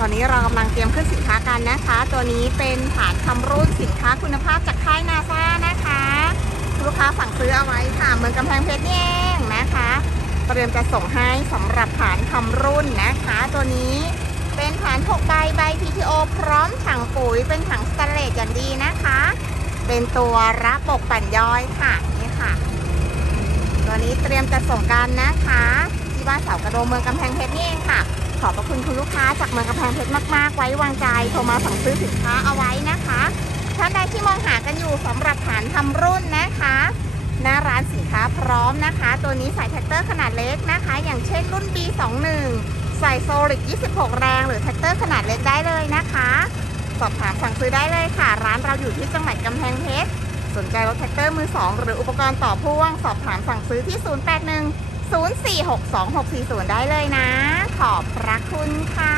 ตอนนี้เรากำลังเตรียมขึ้นสินค้ากันนะคะ ตัวนี้เป็นฐานคำรุ่นสินค้าคุณภาพจากค่ายนาซานะคะ ลูกค้าสั่งซื้อเอาไว้ค่ะเมืองกำแพงเพชรนี่เองนะคะเตรียมจะส่งให้สำหรับฐานคำรุ่นนะคะ ตัวนี้เป็นฐาน6ใบใบ PTO พร้อมถังปุ๋ยเป็นถังสแตเลสอย่างดีนะคะ เป็นตัวรับปกปั่นย้อยค่ะนี่ค่ะ ตัวนี้เตรียมจะส่งกันนะคะ ที่บ้านเสากระโดงเมืองกำแพงเพชรนี่เองค่ะ ขอบพระคุณคุณลูกค้าจากเมืองกำแพงเพชรมาก ๆ ไว้วางใจโทรมาสั่งซื้อสินค้าเอาไว้นะคะท่านใดที่มองหากันอยู่สำหรับฐานทำรุ่นนะคะหน้าร้านสินค้าพร้อมนะคะ ตัวนี้ใส่แท็กเตอร์ขนาดเล็กนะคะ อย่างเช่นรุ่น B21 ใส่โซลิด26 แรง หรือแท็กเตอร์ขนาดเล็กได้เลยนะคะ สอบถามสั่งซื้อได้เลยค่ะ ร้านเราอยู่ที่จังหวัดกำแพงเพชรสนใจรถแท็กเตอร์มือ 2 หรืออุปกรณ์ต่อพ่วง สอบถามสั่งซื้อที่ 081 0462 640 ได้เลยนะ ขอบพระคุณค่ะ